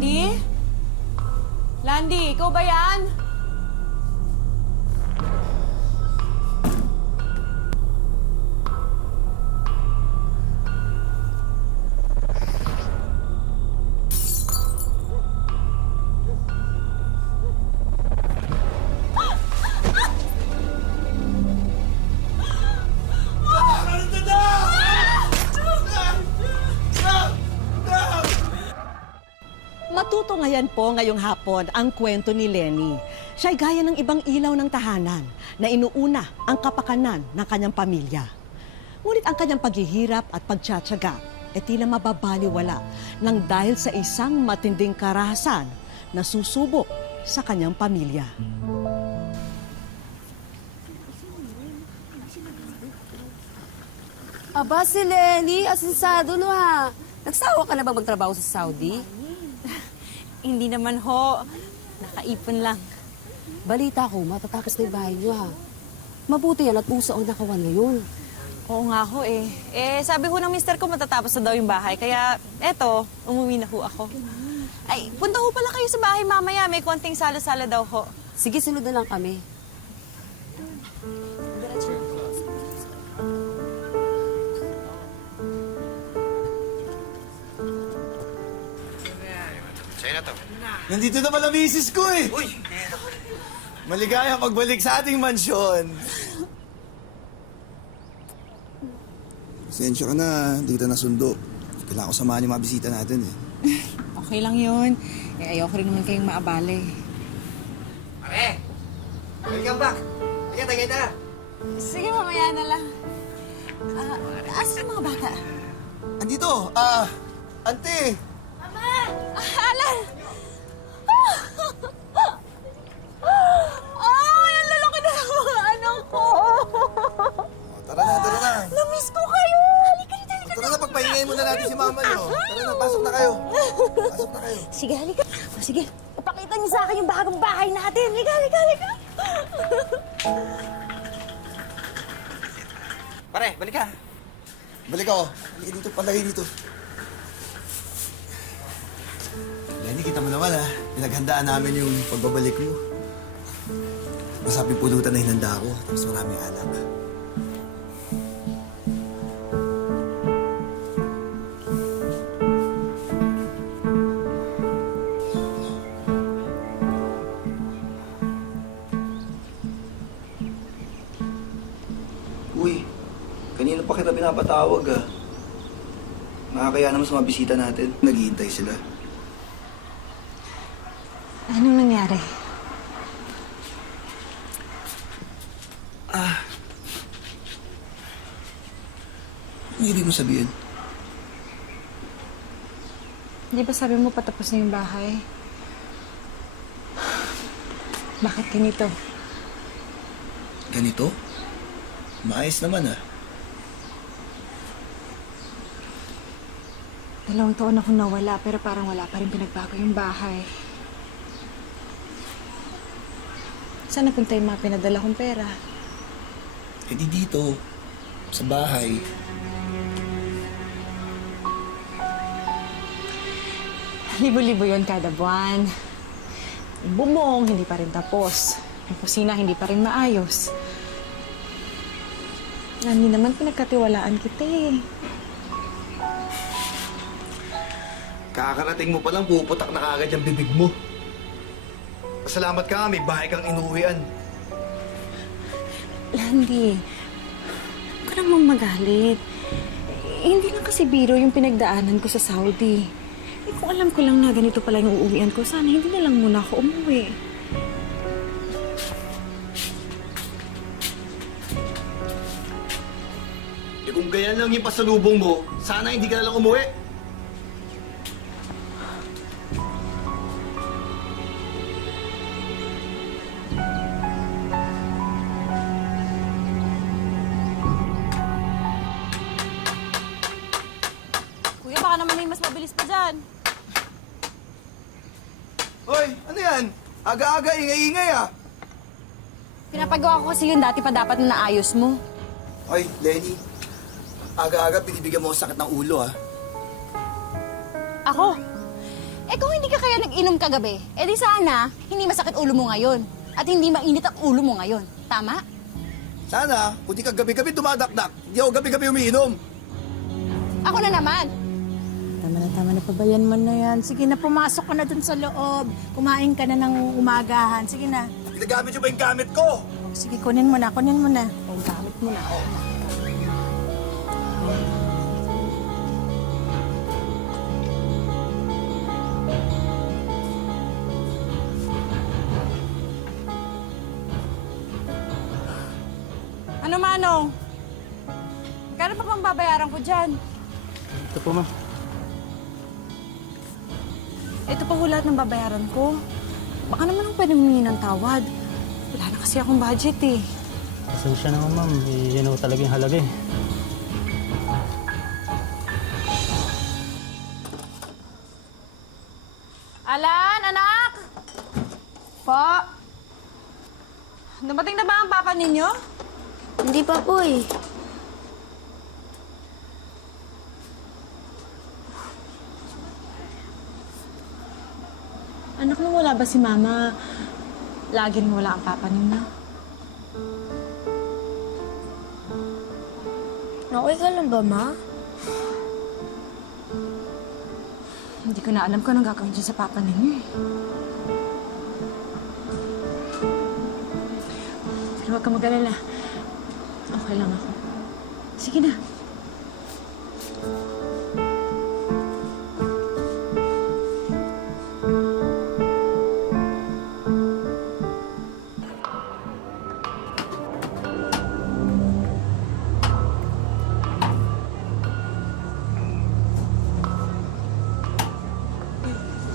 Landy? Landy, ikaw ba yan? Matutunghayan po ngayong hapon ang kwento ni Lenny. Siya'y gaya ng ibang ilaw ng tahanan na inuuna ang kapakanan ng kanyang pamilya. Ngunit ang kanyang paghihirap at pagtsatsaga ay tila mababaliwala nang dahil sa isang matinding karahasan na susubok sa kanyang pamilya. Aba, si Lenny, asensado no ha. Nagsawa ka na ba magtrabaho sa Saudi? Hindi naman ho. Nakaipon lang. Balita ko, matatapos na yung bahay niyo ha. Mabuti yan at puso ang nakawan ngayon. Oo nga ho eh. Sabi ho ng mister ko matatapos na daw yung bahay. Kaya, eto, umuwi na ho ako. Ay, punta ho pala kayo sa bahay mamaya. May konting sala-sala daw ho. Sige, sunod na lang kami. Sa'yo na to. Nandito naman ang misis ko eh. Uy! Maligaya pagbalik sa ating mansyon. Pasensya ka na, hindi kita nasundo. Kailangan ko samahan yung mga bisita natin eh. Okay lang yun. Ayoko rin naman kayong maabala eh. Pare! Welcome back! Tagay-tagay. Sige, mamaya na lang. Asan yung mga bata? Andito, ante. Alan! Ay, ang lalaki na ng mga anak ko! Tara na. Namiss ko kayo! Halika dito, halika Tara na, pagpahingayin muna natin si mama nyo. Tara na, pasok na kayo. Sige, halika. Sige, ipakita niyo sa akin yung bagong bahay natin. Halika. Pare, balik ka. Balik ako. Halika dito, palagay dito. Lenny, kita mo naman ha. Pinaghandaan namin yung pagbabalik mo. Masaping pulutan na hinanda ko. Tapos maraming alak. Uy, kanina pa kita pinapatawag ah. Nakakaya naman sa mga bisita natin. Naghihintay sila. Anong nangyari? Ano ibig mo sabihin? Di ba sabi mo patapos na yung bahay? Bakit ganito? Ganito? Maayos naman ah. 2 taon akong nawala pero parang wala pa rin pinagbago yung bahay. Saan napunta yung mga pinadala kong pera? E di dito, sa bahay. Libo-libo yun kada buwan. Yung bubong, hindi pa rin tapos. Yung kusina, hindi pa rin maayos. Hindi naman pinagkatiwalaan kita eh. Kakarating mo palang puputak na kagad yung bibig mo. Pasalamat ka nga, may bahay kang inuwian. Landy, huwag ka namang magalit. Hindi lang kasi biro yung pinagdaanan ko sa Saudi. Kung alam ko lang na ganito pala yung uuwian ko, sana hindi na lang muna ako umuwi. Kung ganyan lang yung pasalubong mo, sana hindi ka na lang umuwi. Kuya, baka naman may mas mabilis pa dyan. Hoy, ano yan? Aga-aga, ingay-ingay ah. Pinapagawa ko kasi yun dati pa dapat na naayos mo. Hoy, Lenny. Aga-aga, binibigyan mo ako sakit ng ulo ah. Ako? Eh kung hindi ka kaya nag-inom kagabi, di sana hindi masakit ulo mo ngayon. At hindi mainit ang ulo mo ngayon. Tama? Sana, kung di ka gabi-gabi dumadakdak, di ako gabi-gabi umiinom. Ako na naman. Tama na, pabayan mo na yan. Sige na, pumasok ka na dun sa loob. Kumain ka na ng umagahan. Sige na. Ginagamit nyo ba yung gamit ko? Sige, kunin mo na. O, gamit mo na. Oo na. Ano, Manong? Kano pa bang babayaran ko dyan? Ito po, ma'am. Ito pa ho lahat ng babayaran ko. Baka naman ang pwede humingi ng tawad. Wala na kasi akong budget eh. Pasensya naman, ma'am. Yan ho talaga yung halaga eh. Alan, anak! Po, Dumating na ba ang papa ninyo? hindi pa po eh. Anak mo, wala ba si mama? Lagi rin wala ang papa ninyo. Okay ka lang ba, Ma? Hindi ko na alam kung anong gagawin dyan sa papa ninyo eh. Pero huwag ka mag-alala. Okay lang ako. Sige na.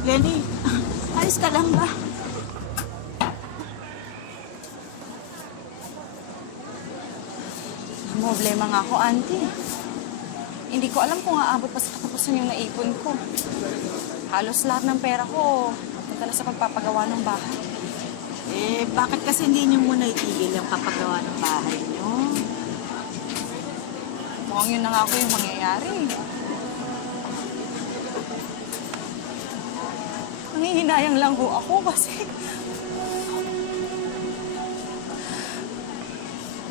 Lenny, ayos ka lang ba? Problema nga ako, auntie. Hindi ko alam kung aabot pa sa katapusan yung naipon ko. Halos lahat ng pera ko punta na sa pagpapagawa ng bahay. Eh, bakit kasi hindi niyo muna itigil yung kapagawa ng bahay niyo? Mukhang yun na nga ako yung mangyayari. Nangihinayang lang ho ako kasi...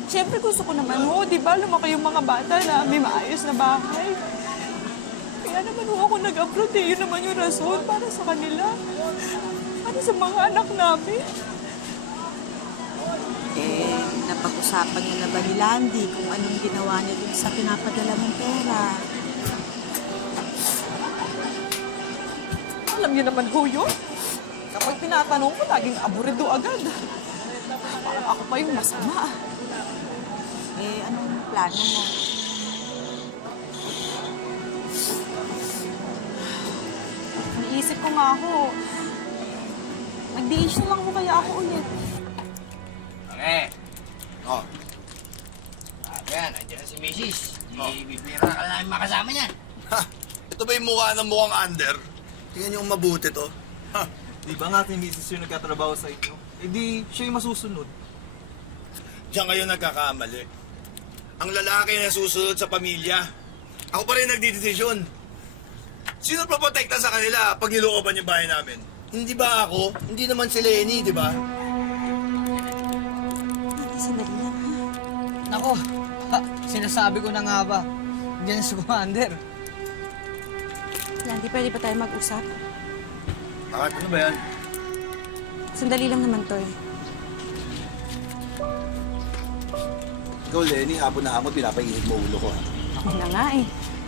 Siyempre gusto ko naman ho, di ba? Lumaki yung mga bata na may maayos na bahay. Kaya naman ho ako nag-abroad eh. Yun naman yung rason para sa kanila. Para sa mga anak namin. Eh, napag-usapan niyo na ba ni Landy kung anong ginawa niya dun sa pinapadala mong pera? Alam niyo naman ho yun. Kapag tinatanong ko, laging aburido agad. Parang ako pa yung masama. Eh, anong plano mo? Naisip ko nga ako, mag-DH na lang ho kaya ako ulit. Pare! Oh, Yan, nandiyan na si Mrs. Bibira ka na namin makasama niyan. ha, ito ba yung mukha ng mukhang under? Tingnan yung mabuti to. Ha, di ba nga si Mrs. yung nagkatrabaho sa inyo? Eh di, siya yung masusunod. Diyan kayo nagkakamali. Ang lalaki na susunod sa pamilya. Ako pa rin nagdidesisyon. Sino protekta sa kanila pag nilooban yung bahay namin? Hindi ba ako? Hindi naman si Lenny, di ba? Sandali lang, ha? Nako, sinasabi ko na nga ba. Diyan si Commander. Landy, pwede pa tayo mag-usap? Bakit? Ano ba yan? Sandali lang naman to eh. Ikaw, Lenny, hapon na hapon, pinapainit mo ulo ko. Ako na nga eh.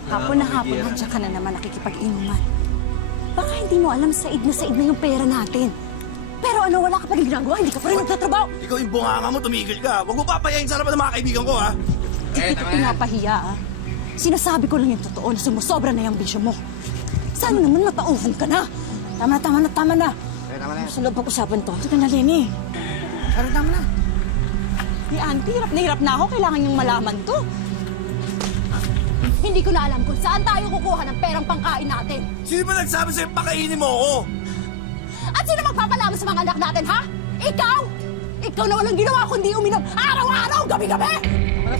Hapon na hapon, nandiyan ka na naman nakikipag-inuman. Baka hindi mo alam, said na yung pera natin. Pero ano, wala ka pa rin ginagawa, hindi ka pa rin nagtatrabaho. Ikaw yung bunganga mo, tumigil ka. Huwag mo papayayin sa harapan ng mga kaibigan ko, ha? Hindi kita pinapahiya ah. Sinasabi ko lang yung totoo na sumusobra na yung bisyo mo. Sana naman matauhan ka na. Tama na. Tama na yan. Sa loob pag-usapan to. Sige na, Lenny. Pero tama na. Ni Auntie, hirap na ako. Kailangan niyong malaman to. Hindi ko na alam kung saan tayo kukuha ng perang pangkain natin. Sino ba nagsabi sa'yo pakainin mo ako? At sino magpapalaman sa mga anak natin, ha? Ikaw! Ikaw na walang ginawa kundi uminom araw-araw, gabi-gabi!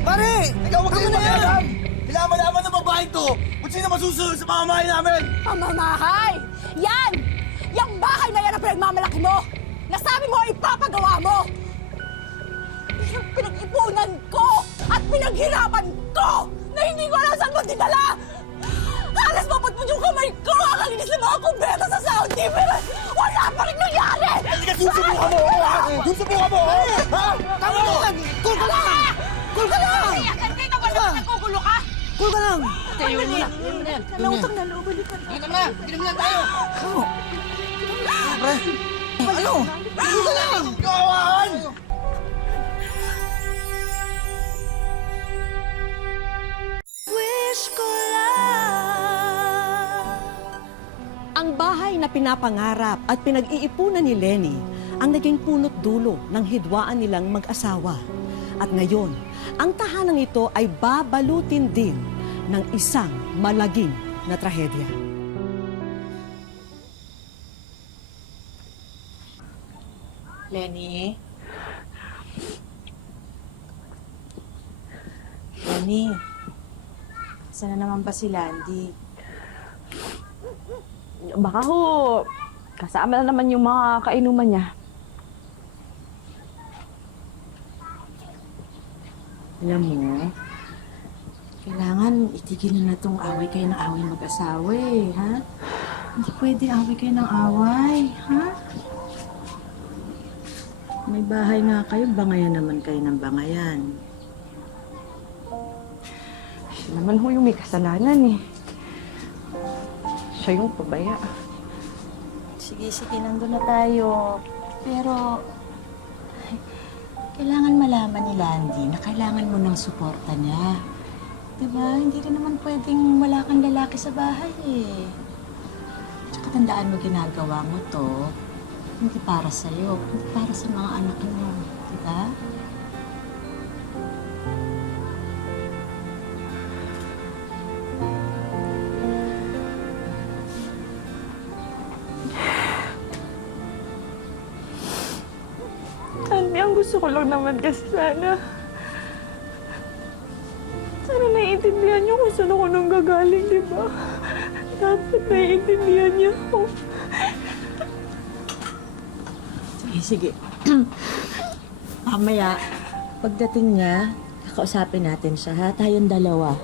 Pare! Ikaw wag kang makialam! Kailangan malaman ng babaeng to kung sino masusunod sa pamamahay namin! Pamamahay! Yan! bahay na yan ang pinagmamalaki mo! Nasabi mo ipapagawa mo! Pero pinag-ipunan ko at pinaghirapan ko na hindi ko alam saan mo dinala! Halos mapatpun yung kamay ko! Akalinis na mga kumbeta sa Saudi! Pero wala pa rin nangyari! Susubukan mo! Susubukan mo! Ha? Tama mo! Cool ka lang! Cool ka lang! Hindi naman naman nagkukulo ka! Cool ka lang! Tayo mo na! Kalawtang na loob, balikan na. Halika na! Inom na tayo! Ano? Cool ka lang! Kawahan! Ang bahay na pinapangarap at pinag-iipunan ni Lenny ang naging punot dulo ng hidwaan nilang mag-asawa. At ngayon, ang tahanang ito ay babalutin din ng isang malagim na trahedya. Lenny? Lenny? Sana naman ba si Landy? Baka ho, kasama na naman yung mga kainuman niya. Alam mo, kailangan itigil na itong away kayo ng away mag-asawa eh, ha? Hindi pwede away kayo ng away, ha? May bahay nga kayo, bangayan naman kayo ng bangayan. Siya naman ho yung may kasalanan eh. Siya yung pabaya. Sige, nandun na tayo. Pero, kailangan malaman ni Landy na kailangan mo ng suporta niya. Diba? Hindi rin naman pwedeng wala kang lalaki sa bahay eh. Tsaka tandaan mo ginagawa mo to, hindi para sa'yo, hindi para sa mga anak mo. Diba? Andy, ang gusto ko lang naman kasi sana naiintindihan niyo kung saan ako nang gagaling, di ba? Dapat naiintindihan niyo ako. Sige. Mamaya, pagdating niya, kakausapin natin siya, ha? Tayong dalawa.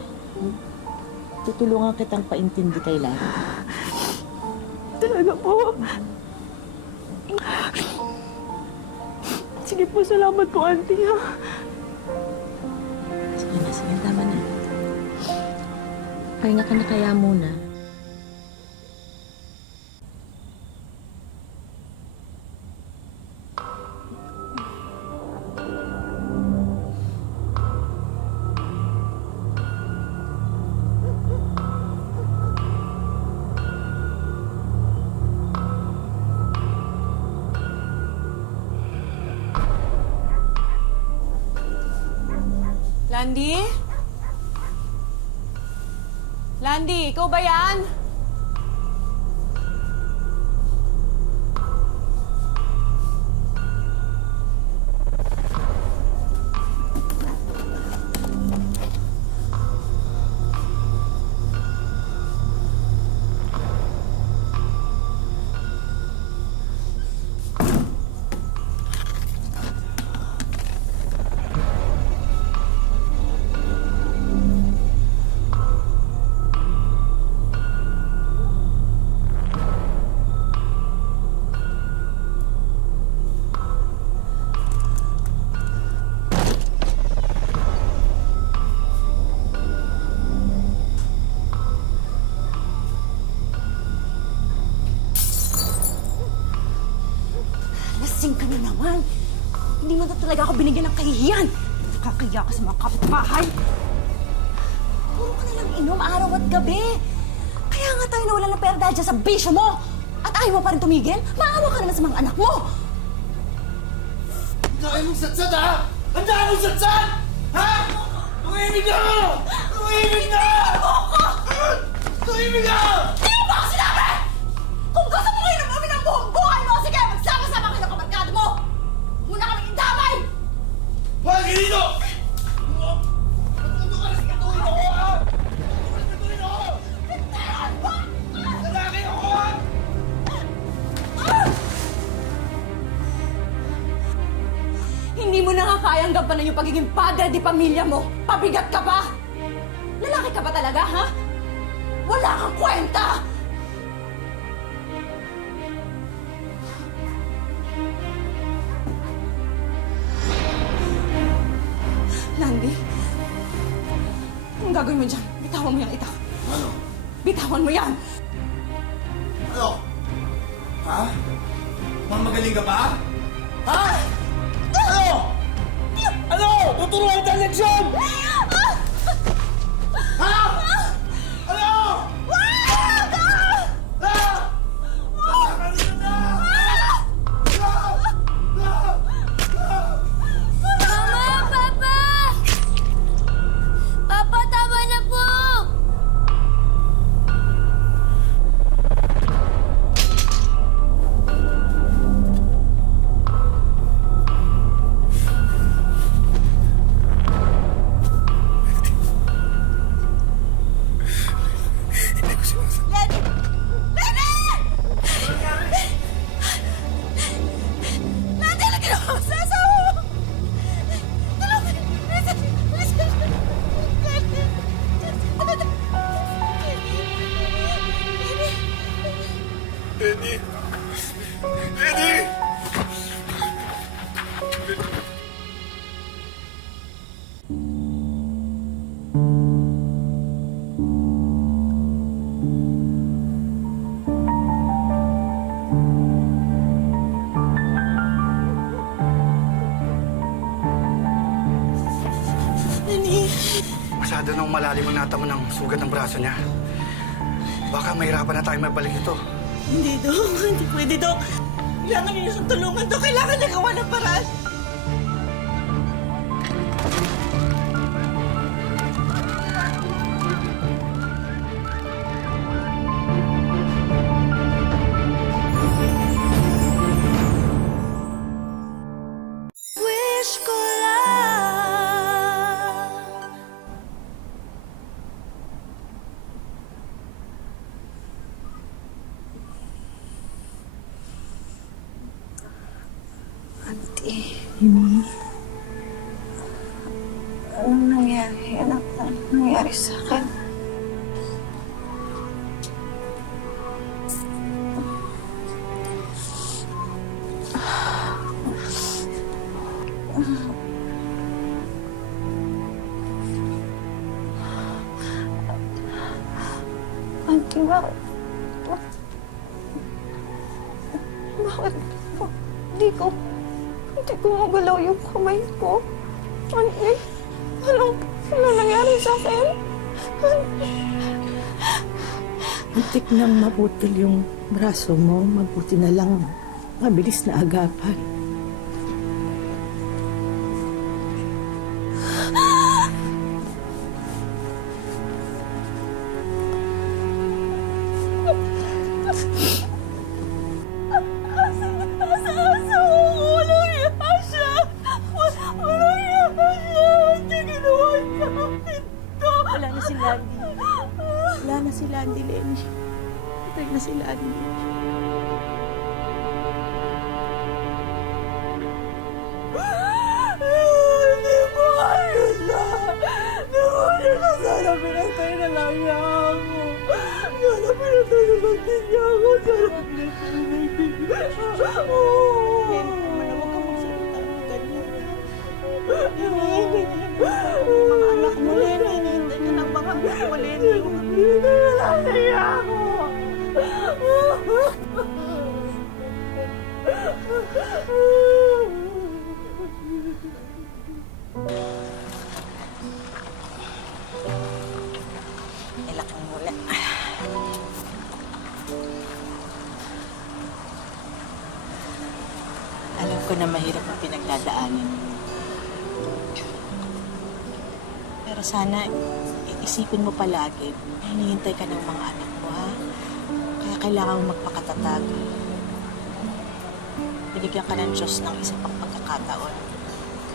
Tutulungan kitang paintindi kay Landy. Talaga po. Sige po, salamat po, Auntie. Ha? Sige, tama na. Pahinga ka na kaya muna. Landy? Landy, ikaw ba yan? Lasing ka na naman. Hindi mo na talaga ako binigyan ng kahihiyan. Nakakaya ka sa mga kapitbahay. Puro ka na lang inom araw at gabi. Kaya nga tayo nawala ng pera dahil dyan sa bisyo mo. At ayaw mo pa rin tumigil? Maawa ka naman sa mga anak mo. Ang dami mong satsat, ha? Ang dami mong satsat! Ha? Tumimig na! Tumimig na! Tumimig na! Di mo ba ako sinabi? Kung gusto mo ngayon umamin ang buong buhay mo, sige, magsama-sama kayo ng kabarkada mo. Muna kami indamay! Huwag ka dito! Matuto ka na sa katuwin ako, ha? Matuto ka na sa katuwin ako! Lalaki ako, ha? makakayang gampanan yung pagiging padre di pamilya mo? Pabigat ka ba? Lalaki ka ba talaga, ha? Wala kang kwenta! Landy, anong gagawin mo dyan? Bitawan mo yung itak. Ano? Bitawan mo yan! Ano? Ha? Mamagaling ka pa? Ha? Ano? Ano? Tuturuan ka ng leksyon! Ha? Ano? Mama! Papa! Papa, tama na po! Lenny! Lenny! Lenny, ano ginawa mo sa asawa mo? Tulungan! Bilisan! Bilisan! Lenny! Lenny! Masyado nang malalim ang natamo ng sugat ng braso niya. Baka mahirapan na tayo mabalik ito. Hindi, Dok. Hindi pwede, Dok. Kailangan niyo siyang tulungan, Dok. Kailangan niya gawa ng paraan. Wish ko lang Auntie. Anong nangyari? Anong nangyari sa akin? Auntie, bakit? Bakit? Hindi ko magalaw yung kamay ko. Auntie, anong nangyari sa akin? Muntik nang maputol yung braso mo. Mabuti na lang mabilis na agapan. Wala na si Landy. Wala na si Landy, Lenny. Patay na si Landy. Hindi mo ayos na. Namunin na sana pinatay na lang niya ako. Sana pinatay na lang din niya ako. Sana pinatay na lang din niya ako. Huwag ka magsalita ng ganyan. Lenny, mga anak mo, Lenny. Hintay ka ng mga anak mo, Lenny. Pinatay na niya ako. Ilakang mula. Alam ko na mahirap ang pinagdadaanan mo. Pero sana isipin mo palagi na hinihintay ka ng mga anak mo, ha? Kaya kailangan mo magpakatatag. Binigyan ka ng Diyos ng isang pang pagkakataon.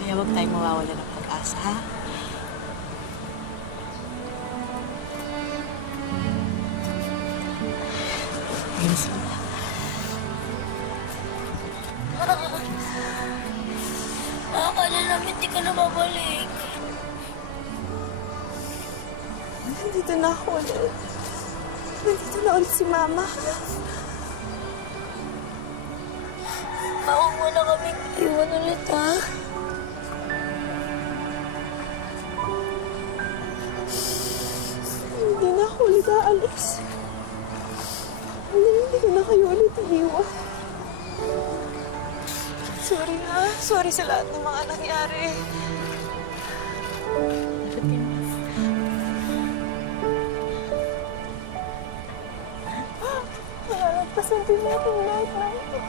Kaya huwag tayong mawawala ng pag-asa, ha? Yes. Akala namin ka na babalik? Nandito na ako ulit. Nandito na ulit si Mama. Huwag mo na kaming iwan ulit, ha? Hindi na ako ulit aalis. Hindi ko na kayo ulit iiwan. Sorry ha. Sorry sa lahat ng mga nangyari. Pasan din natin lahat ng ito.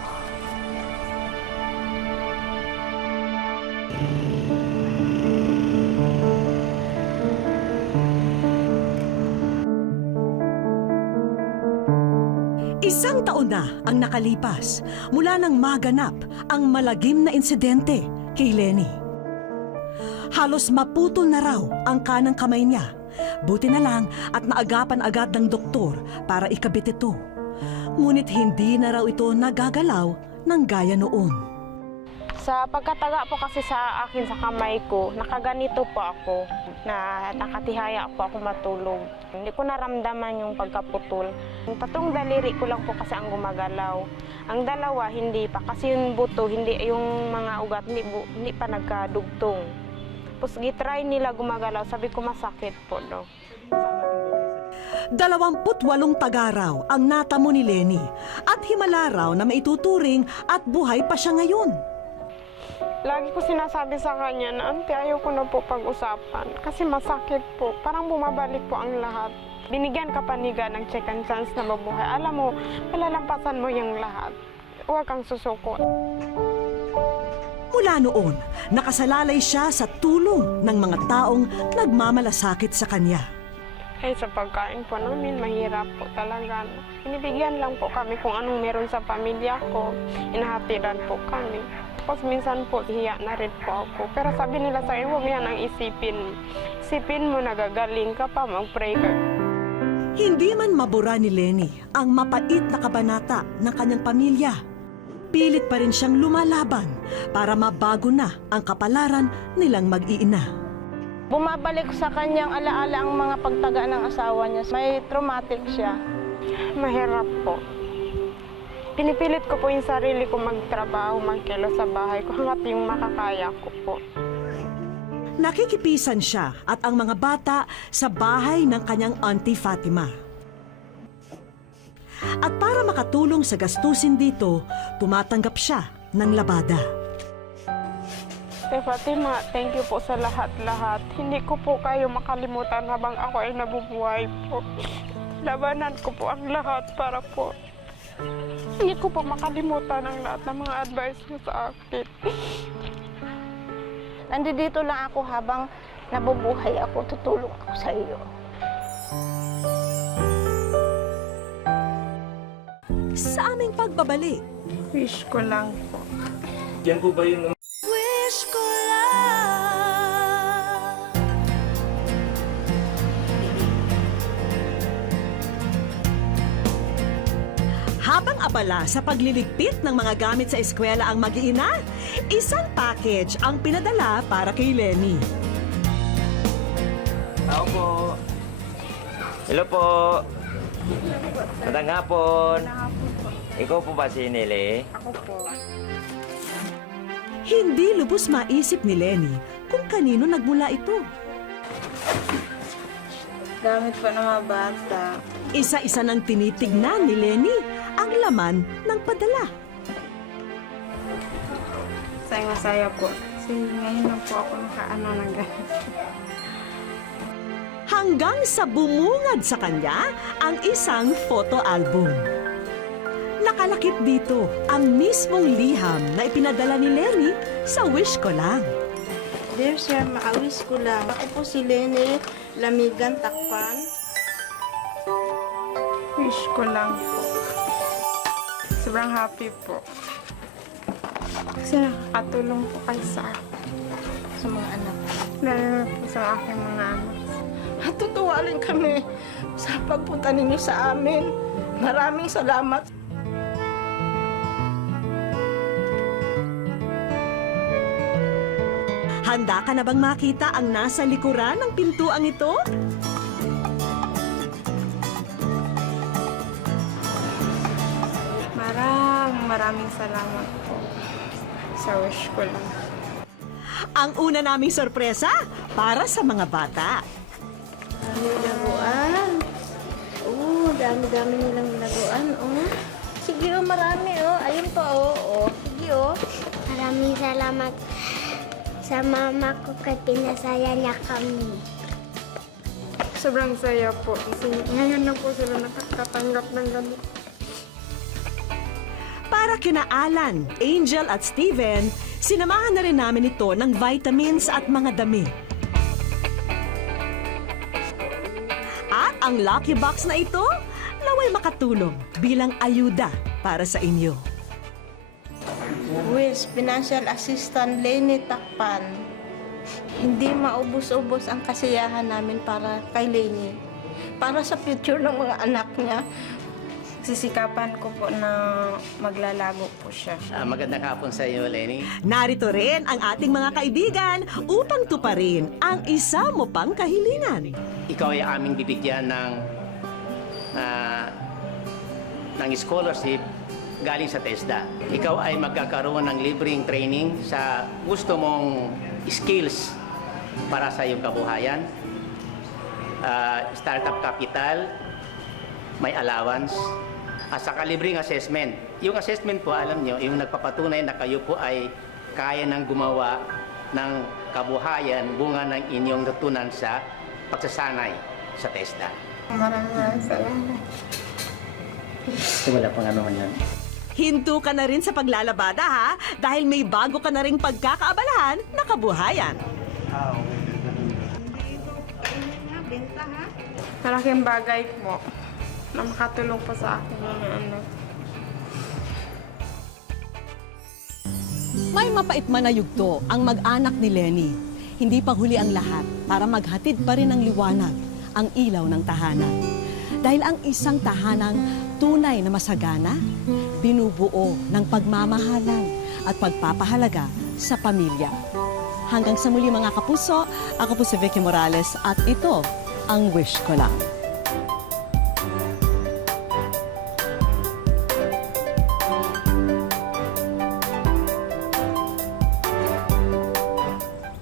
Isang taon na ang nakalipas mula nang maganap ang malagim na insidente kay Lenny. Halos maputol na raw ang kanang kamay niya. Buti na lang at naagapan agad ng doktor para ikabit ito. Ngunit hindi na raw ito nagagalaw ng gaya noon. Sa pagkataga po kasi sa akin sa kamay ko, nakaganito po ako, na nakatihaya po ako matulog. Hindi ko naramdaman yung pagkaputol. Yung tatlong daliri ko lang po kasi ang gumagalaw. Ang dalawa, hindi pa. Kasi yung buto, hindi, yung mga ugat, hindi pa nagkadugtong. Tapos gitry nila gumagalaw, sabi ko masakit po daw. 28 tagaraw ang natamo ni Lenny at himala raw na maituturing at buhay pa siya ngayon. Lagi ko sinasabi sa kanya na, Auntie, ayaw ko na po pag-usapan. Kasi masakit po. Parang bumabalik po ang lahat. Binigyan ka pa niga ng second chance na mabuhay. Alam mo, malalampasan mo yung lahat. Huwag kang susuko. Mula noon, nakasalalay siya sa tulong ng mga taong nagmamalasakit sa kanya. Ay, sa pagkain po namin, mahirap po talaga. Binibigyan lang po kami kung anong meron sa pamilya ko. Inahatiran po kami. Tapos minsan po, hiya na rin po ako. Pero sabi nila sa akin, huwag yan ang isipin. Isipin mo, nagagaling ka pa, mag-pray ka. Hindi man mabura ni Lenny ang mapait na kabanata ng kanyang pamilya. Pilit pa rin siyang lumalaban para mabago na ang kapalaran nilang mag-iina. Bumabalik sa kanyang alaala ang mga pagtaga ng asawa niya. May traumatic siya. Mahirap po. Pinipilit ko po yung sarili ko magtrabaho, magkilo sa bahay ko hanggat yung makakaya ko po. Nakikipisan siya at ang mga bata sa bahay ng kanyang Auntie Fatima. At para makatulong sa gastusin dito, tumatanggap siya ng labada. Ate Fatima, thank you po sa lahat-lahat. Hindi ko po kayo makalimutan habang ako ay nabubuhay po. Labanan ko po ang lahat para po. Hindi ko po makalimutan ang lahat ng mga advice mo sa akin. Nandito lang ako habang nabubuhay ako, tutulong ako sa iyo. Sa aming pagbabalik, Wish ko lang po. Yan po ba yung Wish ko lang. habang abala sa pagliligpit ng mga gamit sa eskwela ang mag-iina, isang package ang pinadala para kay Lenny. Tao po. Hello po. Magandang hapon. Ikaw po ba si Nele? Ako po. Hindi lubos maisip ni Lenny kung kanino nagmula ito. Gamit po ng mga bata. Isa-isa nang tinitignan ni Lenny ang laman ng padala. Masaya po. Kasi ngayon lang po ako nakaano ng ganito. Hanggang sa bumungad sa kanya ang isang photo album. Nakalakip dito ang mismong liham na ipinadala ni Lenny sa Wish Ko Lang. Dear Sir, maawis ko lang. Ako po si Lenny, Lamigan, Takpan. Wish ko lang po. Sobrang happy po. Kasi nakakatulong po kayo sa mga anak. Lalo na po sa aking mga anak. Natutuwa rin kami sa pagpunta ninyo sa amin. Maraming salamat. Handa ka na bang makita ang nasa likuran ng pintuang ito? Maraming salamat po sa wish ko lang. Ang una naming sorpresa para sa mga bata. Laguan. Dami-dami nilang laguan. Sige, marami. Ayun pa, Sige, Maraming salamat sa mama ko kasi pinasaya niya kami. Sobrang saya po. Kasi ngayon na po sila nakakatanggap ng ganito. Para kina Alan, Angel at Steven, sinamahan na rin namin ito ng vitamins at mga damit. At ang lucky box na ito, naway makatulong bilang ayuda para sa inyo. Wish, Financial Assistant Lenny Takpan. Hindi maubos-ubos ang kasiyahan namin para kay Lenny. Para sa future ng mga anak niya. Sisikapan ko po na maglalago po siya. Magandang hapon sa iyo, Lenny. Narito rin ang ating mga kaibigan upang tuparin ang isa mo pang kahilingan. Ikaw ay aming bibigyan ng scholarship galing sa TESDA. Ikaw ay magkakaroon ng libreng training sa gusto mong skills para sa iyong kabuhayan. Startup capital, may allowance, at saka libreng assessment. Yung assessment po, alam nyo, yung nagpapatunay na kayo po ay kaya nang gumawa ng kabuhayan bunga ng inyong natutunan sa pagsasanay sa TESDA. Maraming salamat. Wala pang ano yan. Hinto ka na rin sa paglalabada ha, dahil may bago ka na rin pagkakaabalahan na kabuhayan. Malaking bagay po na makatulong po sa akin mga anak. May mapait man na yugto ang mag-anak ni Lenny. Hindi pa huli ang lahat para maghatid pa rin ng liwanag ang ilaw ng tahanan. Dahil ang isang tahanang tunay na masagana, binubuo ng pagmamahalan at pagpapahalaga sa pamilya. Hanggang sa muli mga kapuso, ako po si Vicky Morales at ito ang Wish Ko Lang.